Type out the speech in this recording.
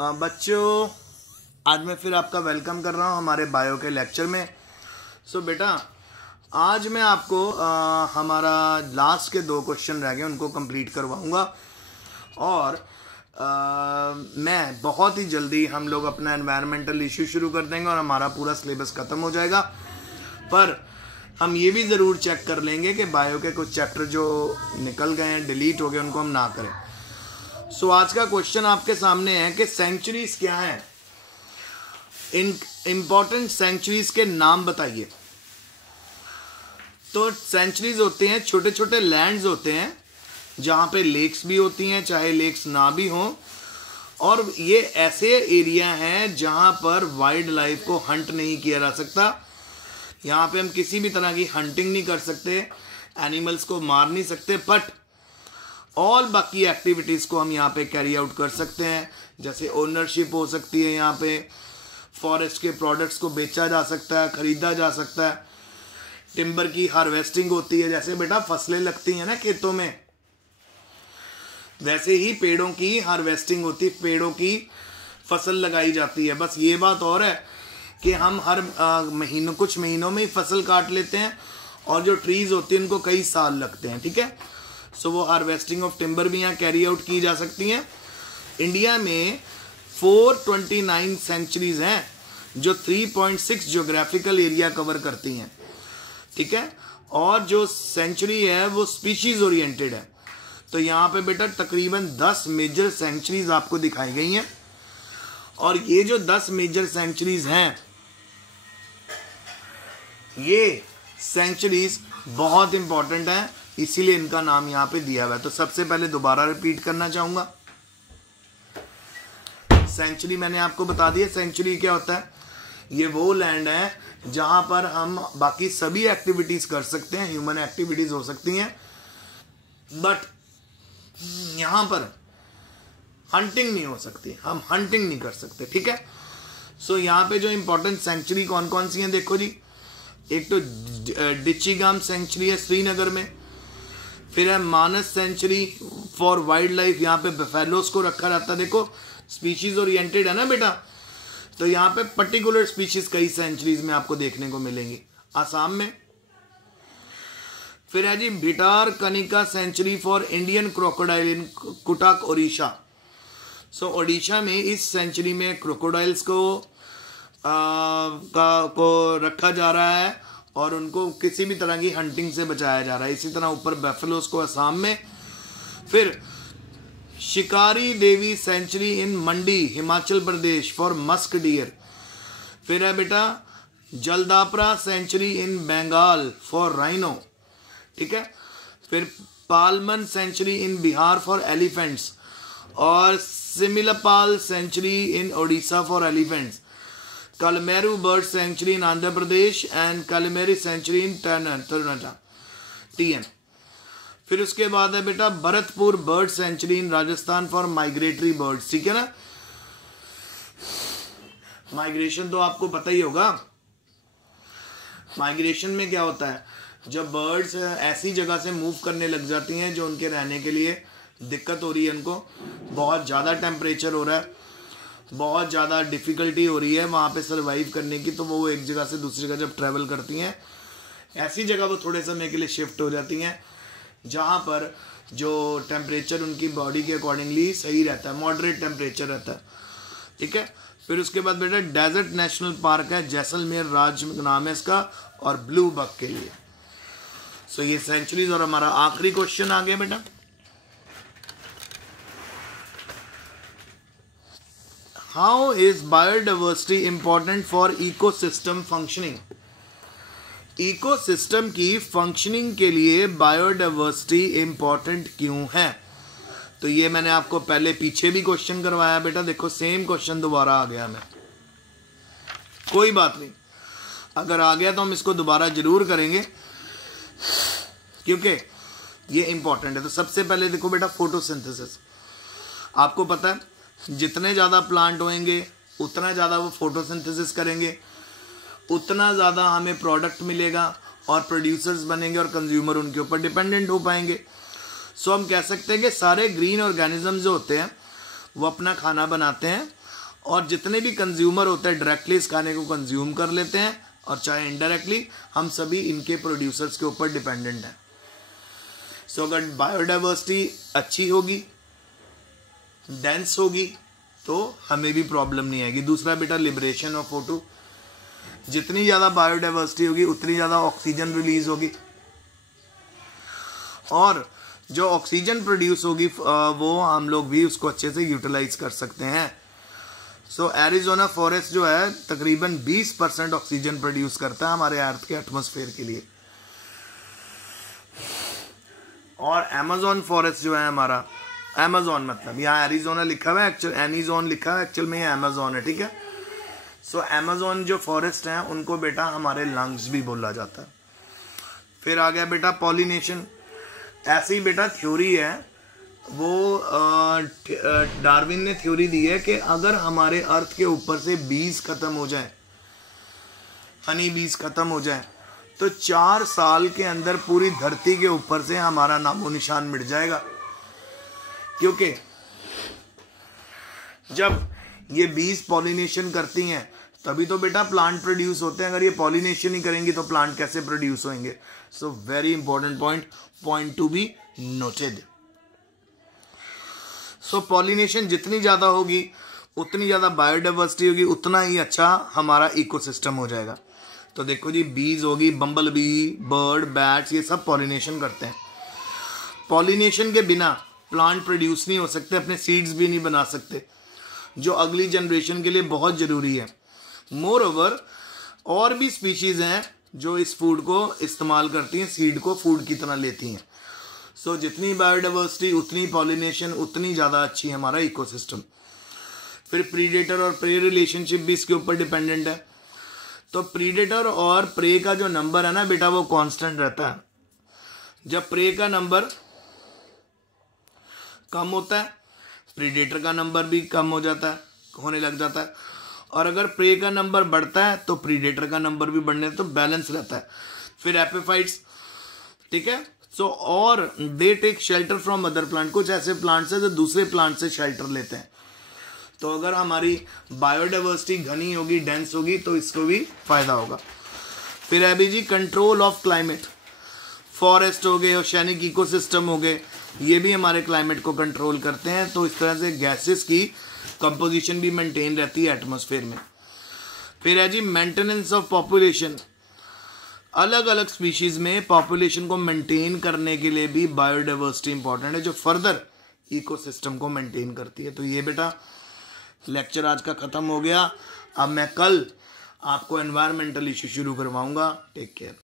बच्चों, आज मैं फिर आपका वेलकम कर रहा हूँ हमारे बायो के लेक्चर में। बेटा, आज मैं आपको हमारा लास्ट के 2 क्वेश्चन रह गए उनको कंप्लीट करवाऊँगा और मैं बहुत ही जल्दी हम लोग अपना एनवायरमेंटल इशू शुरू कर देंगे और हमारा पूरा सिलेबस ख़त्म हो जाएगा। पर हम ये भी ज़रूर चेक कर लेंगे कि बायो के कुछ चैप्टर जो निकल गए हैं, डिलीट हो गए, उनको हम ना करें। आज का क्वेश्चन आपके सामने है कि सेंचुरीज क्या हैं, इन इंपॉर्टेंट सेंचुरीज के नाम बताइए। तो सेंचुरीज होते हैं छोटे छोटे लैंड्स होते हैं जहाँ पे लेक्स भी होती हैं, चाहे लेक्स ना भी हों, और ये ऐसे एरिया हैं जहाँ पर वाइल्ड लाइफ को हंट नहीं किया जा सकता। यहाँ पे हम किसी भी तरह की हंटिंग नहीं कर सकते, एनिमल्स को मार नहीं सकते, बट ऑल बाकी एक्टिविटीज़ को हम यहाँ पे कैरी आउट कर सकते हैं। जैसे ओनरशिप हो सकती है, यहाँ पे फॉरेस्ट के प्रोडक्ट्स को बेचा जा सकता है, ख़रीदा जा सकता है, टिम्बर की हार्वेस्टिंग होती है। जैसे बेटा फसलें लगती हैं ना खेतों में, वैसे ही पेड़ों की हार्वेस्टिंग होती है, पेड़ों की फसल लगाई जाती है। बस ये बात और है कि हम हर कुछ महीनों में ही फसल काट लेते हैं और जो ट्रीज़ होती हैं उनको कई साल लगते हैं। ठीक है, वो हार्वेस्टिंग ऑफ टिम्बर भी यहाँ कैरी आउट की जा सकती हैं। इंडिया में 429 सेंचुरीज हैं जो 3.6 ज्योग्राफिकल एरिया कवर करती हैं। ठीक है, और जो सेंचुरी है वो स्पीशीज ओरिएंटेड है। तो यहाँ पे बेटा तकरीबन 10 मेजर सेंचुरीज आपको दिखाई गई हैं, और ये जो 10 मेजर सेंचुरीज हैं, ये सेंचुरीज बहुत इंपॉर्टेंट हैं, इसीलिए इनका नाम यहाँ पे दिया हुआ है। तो सबसे पहले दोबारा रिपीट करना चाहूँगा, सेंचुरी मैंने आपको बता दिया। सेंचुरी क्या होता है? ये वो लैंड है जहाँ पर हम बाकी सभी एक्टिविटीज़ कर सकते हैं, ह्यूमन एक्टिविटीज़ हो सकती हैं, बट यहाँ पर हंटिंग नहीं हो सकती, हम हंटिंग नहीं कर सकते। ठीक है, यहाँ पे जो इंपॉर्टेंट सेंचुरी कौन कौन सी हैं देखो जी। एक तो डिचिगाम सेंचुरी है श्रीनगर में, फिर है मानस सेंचुरी फॉर वाइल्ड लाइफ, यहाँ पे बफेलोस को रखा जाता है। देखो स्पीशीज ओरिएंटेड है ना बेटा, तो यहाँ पे पर्टिकुलर स्पीशीज कई सेंचुरीज में आपको देखने को मिलेंगी। आसाम में फिर है जी Bhitarkanika sanctuary for Indian crocodile in Cuttack Odisha. Odisha में इस सेंचुरी में क्रोकोडाइल्स को रखा जा रहा है और उनको किसी भी तरह की हंटिंग से बचाया जा रहा है। इसी तरह ऊपर बेफलोस को असम में। फिर Shikari Devi sanctuary in Mandi Himachal Pradesh for musk deer. फिर है बेटा Jaldapara sanctuary in Bengal for rhino. ठीक है, फिर Palamau sanctuary in Bihar for elephants, और Similipal sanctuary in Odisha for elephants, Kolleru bird sanctuary in Andhra Pradesh and Kalmeri sanctuary in TN। फिर उसके बाद है बेटा Bharatpur bird sanctuary in Rajasthan for migratory birds. ठीक है ना, माइग्रेशन तो आपको पता ही होगा। माइग्रेशन में क्या होता है, जब बर्ड्स ऐसी जगह से मूव करने लग जाती हैं जो उनके रहने के लिए दिक्कत हो रही है, उनको बहुत ज़्यादा टेम्परेचर हो रहा है, बहुत ज़्यादा डिफ़िकल्टी हो रही है वहाँ पे सर्वाइव करने की, तो वो एक जगह से दूसरी जगह जब ट्रैवल करती हैं, ऐसी जगह वो थोड़े समय के लिए शिफ्ट हो जाती हैं जहाँ पर जो टेम्परेचर उनकी बॉडी के अकॉर्डिंगली सही रहता है, मॉडरेट टेम्परेचर रहता है। ठीक है, फिर उसके बाद बेटा डेजर्ट नेशनल पार्क है, जैसलमेर राज्य नाम है इसका, और ब्लू बक के लिए। ये सेंचुरीज। और हमारा आखिरी क्वेश्चन आ गया बेटा, how is biodiversity important for ecosystem functioning. Ecosystem की फंक्शनिंग के लिए बायोडाइवर्सिटी इंपॉर्टेंट क्यों है? तो ये मैंने आपको पहले पीछे भी क्वेश्चन करवाया बेटा, देखो सेम क्वेश्चन दोबारा आ गया। मैं कोई बात नहीं, अगर आ गया तो हम इसको दोबारा जरूर करेंगे क्योंकि ये इंपॉर्टेंट है। तो सबसे पहले देखो बेटा फोटोसिंथेसिस, आपको पता है जितने ज़्यादा प्लांट होंगे उतना ज़्यादा वो फोटोसिंथेसिस करेंगे, उतना ज़्यादा हमें प्रोडक्ट मिलेगा और प्रोड्यूसर्स बनेंगे और कंज्यूमर उनके ऊपर डिपेंडेंट हो पाएंगे। हम कह सकते हैं कि सारे ग्रीन ऑर्गेनिज्म जो होते हैं वो अपना खाना बनाते हैं और जितने भी कंज्यूमर होते हैं डायरेक्टली इस खाने को कंज्यूम कर लेते हैं, और चाहे इनडायरेक्टली, हम सभी इनके प्रोड्यूसर्स के ऊपर डिपेंडेंट हैं। सो अगर बायोडाइवर्सिटी अच्छी होगी, डेंस होगी, तो हमें भी प्रॉब्लम नहीं आएगी। दूसरा बेटा लिबरेशन ऑफ O2, जितनी ज़्यादा बायोडाइवर्सिटी होगी उतनी ज़्यादा ऑक्सीजन रिलीज होगी, और जो ऑक्सीजन प्रोड्यूस होगी वो हम लोग भी उसको अच्छे से यूटिलाइज कर सकते हैं। सो एरिज़ोना फॉरेस्ट जो है तकरीबन 20% ऑक्सीजन प्रोड्यूस करता है हमारे अर्थ के एटमॉस्फेयर के लिए। और अमेज़न फॉरेस्ट जो है हमारा, अमेज़न मतलब यहाँ एरिज़ोना लिखा हुआ है, एक्चुअल एनीजोन लिखा है, एक्चुअल में ये अमेज़न है, ठीक है। सो अमेज़न जो फॉरेस्ट हैं उनको बेटा हमारे लंग्स भी बोला जाता है। फिर आ गया बेटा पॉलिनेशन। ऐसी बेटा थ्योरी है, वो डार्विन ने थ्योरी दी है कि अगर हमारे अर्थ के ऊपर से बीज खत्म हो जाए, हनी बीज खत्म हो जाए, तो 4 साल के अंदर पूरी धरती के ऊपर से हमारा नामो निशान मिट जाएगा। क्योंकि जब ये बीज पॉलिनेशन करती हैं तभी तो बेटा प्लांट प्रोड्यूस होते हैं। अगर ये पॉलिनेशन ही करेंगी तो प्लांट कैसे प्रोड्यूस होंगे? So very important point to be noted. So pollination जितनी ज्यादा होगी उतनी ज्यादा बायोडाइवर्सिटी होगी, उतना ही अच्छा हमारा इकोसिस्टम हो जाएगा। तो देखो जी, बीज होगी, बम्बल बी, बर्ड, बैट्स, ये सब पॉलिनेशन करते हैं। पॉलिनेशन के बिना प्लांट प्रोड्यूस नहीं हो सकते, अपने सीड्स भी नहीं बना सकते, जो अगली जनरेशन के लिए बहुत ज़रूरी है। मोर ओवर और भी स्पीशीज़ हैं जो इस फूड को इस्तेमाल करती हैं, सीड को फूड की तरह लेती हैं। सो जितनी बायोडाइवर्सिटी उतनी पॉलिनेशन, उतनी ज़्यादा अच्छी हमारा इकोसिस्टम। फिर प्रीडेटर और प्रे रिलेशनशिप भी इसके ऊपर डिपेंडेंट है। तो प्रीडेटर और प्रे का जो नंबर है ना बेटा, वो कांस्टेंट रहता है। जब प्रे का नंबर कम होता है, प्रीडेटर का नंबर भी कम हो जाता है, होने लग जाता है। और अगर प्रे का नंबर बढ़ता है तो प्रीडेटर का नंबर भी बढ़ने, तो बैलेंस रहता है। फिर एपिफाइट्स, ठीक है। सो और they take shelter from other plant. कुछ ऐसे प्लांट्स हैं जो दूसरे प्लांट से शेल्टर लेते हैं। तो अगर हमारी बायोडाइवर्सिटी घनी होगी, डेंस होगी, तो इसको भी फायदा होगा। फिर अभी जी कंट्रोल ऑफ क्लाइमेट। फॉरेस्ट हो गए, ओशियनिक इकोसिस्टम हो गए, ये भी हमारे क्लाइमेट को कंट्रोल करते हैं। तो इस तरह से गैसेस की कंपोजिशन भी मेंटेन रहती है एटमॉस्फेयर में। फिर है जी मेंटेनेंस ऑफ पॉपुलेशन। अलग अलग स्पीशीज में पॉपुलेशन को मेंटेन करने के लिए भी बायोडाइवर्सिटी इंपॉर्टेंट है, जो फर्दर इकोसिस्टम को मेंटेन करती है। तो ये बेटा लेक्चर आज का ख़त्म हो गया। अब मैं कल आपको एनवायरमेंटल इशू शुरू करवाऊंगा। Take care.